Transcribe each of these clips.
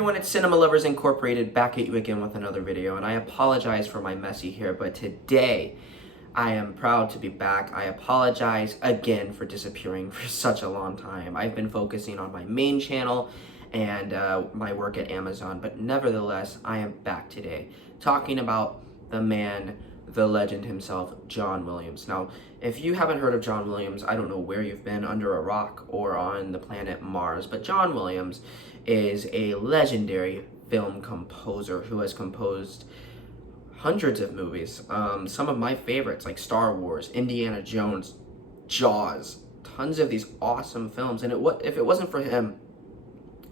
everyone, it's Cinema Lovers Incorporated back at you again with another video, and I apologize for my messy hair, but today I am proud to be back. I apologize again for disappearing for such a long time. I've been focusing on my main channel and my work at Amazon, but nevertheless, I am back today talking about the man, the legend himself, John Williams. Now, if you haven't heard of John Williams, I don't know where you've been, under a rock or on the planet Mars, but John Williams is a legendary film composer who has composed hundreds of movies. Some of my favorites, like Star Wars, Indiana Jones, Jaws, tons of these awesome films. And if it wasn't for him,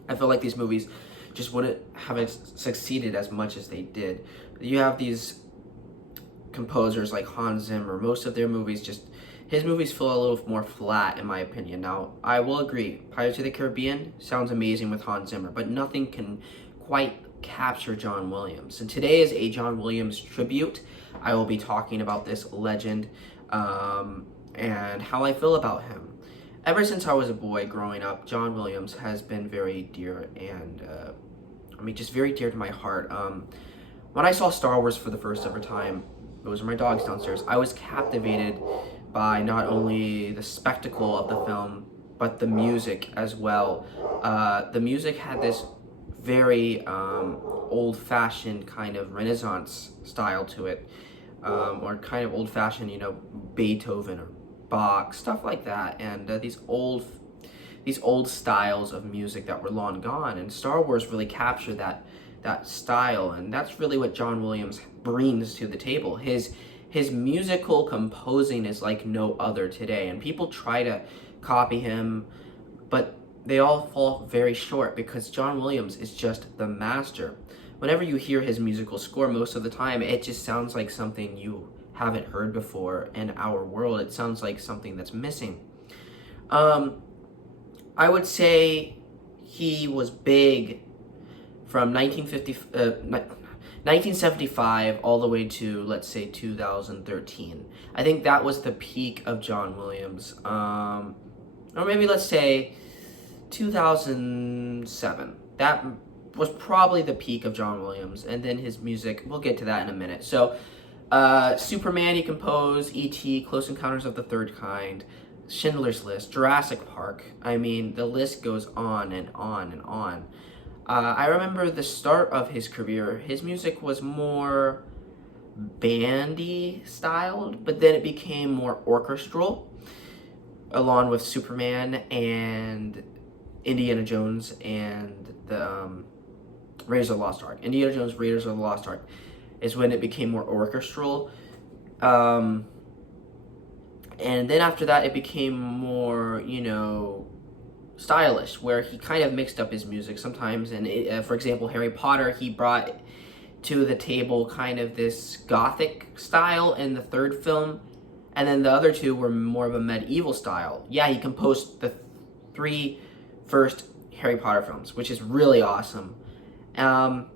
I feel like these movies just wouldn't have succeeded as much as they did. You have these composers like Hans Zimmer, most of their movies his movies feel a little more flat in my opinion. Now, I will agree, Pirates of the Caribbean sounds amazing with Hans Zimmer, but nothing can quite capture John Williams. And today is a John Williams tribute. I will be talking about this legend and how I feel about him. Ever since I was a boy growing up, John Williams has been very dear and just very dear to my heart. When I saw Star Wars for the first ever time, those are my dogs downstairs, I was captivated by not only the spectacle of the film, but the music as well. The music had this very old-fashioned kind of Renaissance style to it, or kind of old-fashioned, Beethoven or Bach, stuff like that, and these old styles of music that were long gone. And Star Wars really captured that style, and that's really what John Williams brings to the table. His musical composing is like no other today, and people try to copy him, but they all fall very short because John Williams is just the master. Whenever you hear his musical score, most of the time, it just sounds like something you haven't heard before in our world. It sounds like something that's missing. I would say he was big from 1975 all the way to, let's say, 2013. I think that was the peak of John Williams. Or maybe let's say 2007. That was probably the peak of John Williams. And then his music, we'll get to that in a minute. So, Superman he composed, E.T., Close Encounters of the Third Kind, Schindler's List, Jurassic Park. I mean, the list goes on and on and on. I remember the start of his career, his music was more bandy styled, but then it became more orchestral, along with Superman and Indiana Jones and the Raiders of the Lost Ark. Indiana Jones, Raiders of the Lost Ark is when it became more orchestral. And then after that, it became more, stylish, where he kind of mixed up his music sometimes. And for example, Harry Potter, he brought to the table kind of this gothic style in the third film, and then the other two were more of a medieval style. Yeah, he composed the 3 first Harry Potter films, which is really awesome. And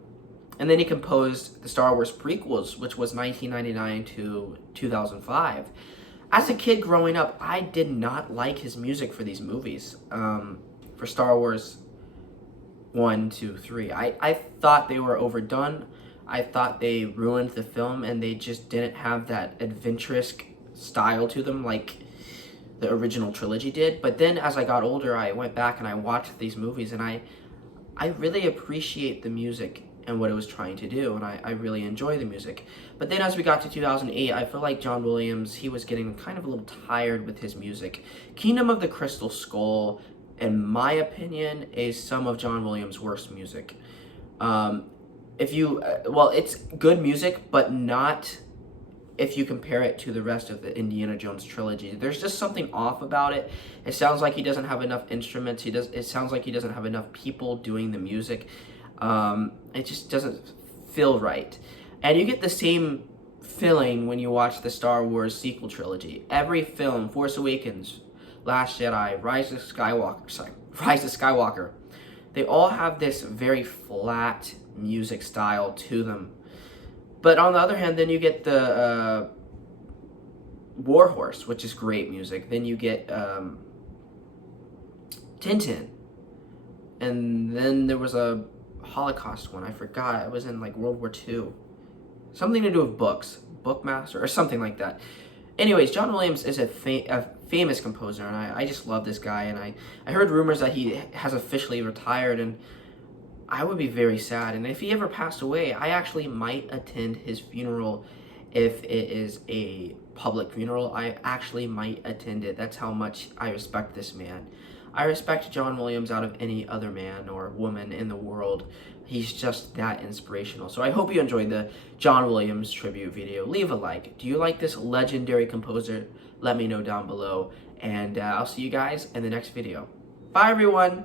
then he composed the Star Wars prequels, which was 1999 to 2005. As a kid growing up, I did not like his music for these movies. For Star Wars 1, 2, 3. I thought they were overdone. I thought they ruined the film, and they just didn't have that adventurous style to them like the original trilogy did. But then as I got older, I went back and I watched these movies, and I really appreciate the music and what it was trying to do, and I really enjoy the music. But then as we got to 2008, I feel like John Williams, he was getting kind of a little tired with his music. Kingdom of the Crystal Skull, in my opinion, is some of John Williams' worst music. It's good music, but not if you compare it to the rest of the Indiana Jones trilogy. There's just something off about it. It sounds like he doesn't have enough instruments. It sounds like he doesn't have enough people doing the music. It just doesn't feel right. And you get the same feeling when you watch the Star Wars sequel trilogy. Every film, Force Awakens, Last Jedi, Rise of Skywalker, they all have this very flat music style to them. But on the other hand, then you get the War Horse, which is great music. Then you get Tintin. And then there was a Holocaust one. I forgot. It was in like World War II. Something to do with books. Bookmaster or something like that. Anyways, John Williams is a famous composer, and I just love this guy. And I heard rumors that he has officially retired, and I would be very sad. And if he ever passed away, I actually might attend his funeral. If it is a public funeral, I actually might attend it. That's how much I respect this man. I respect John Williams out of any other man or woman in the world. He's just that inspirational. So I hope you enjoyed the John Williams tribute video. Leave a like. Do you like this legendary composer? Let me know down below. And I'll see you guys in the next video. Bye, everyone.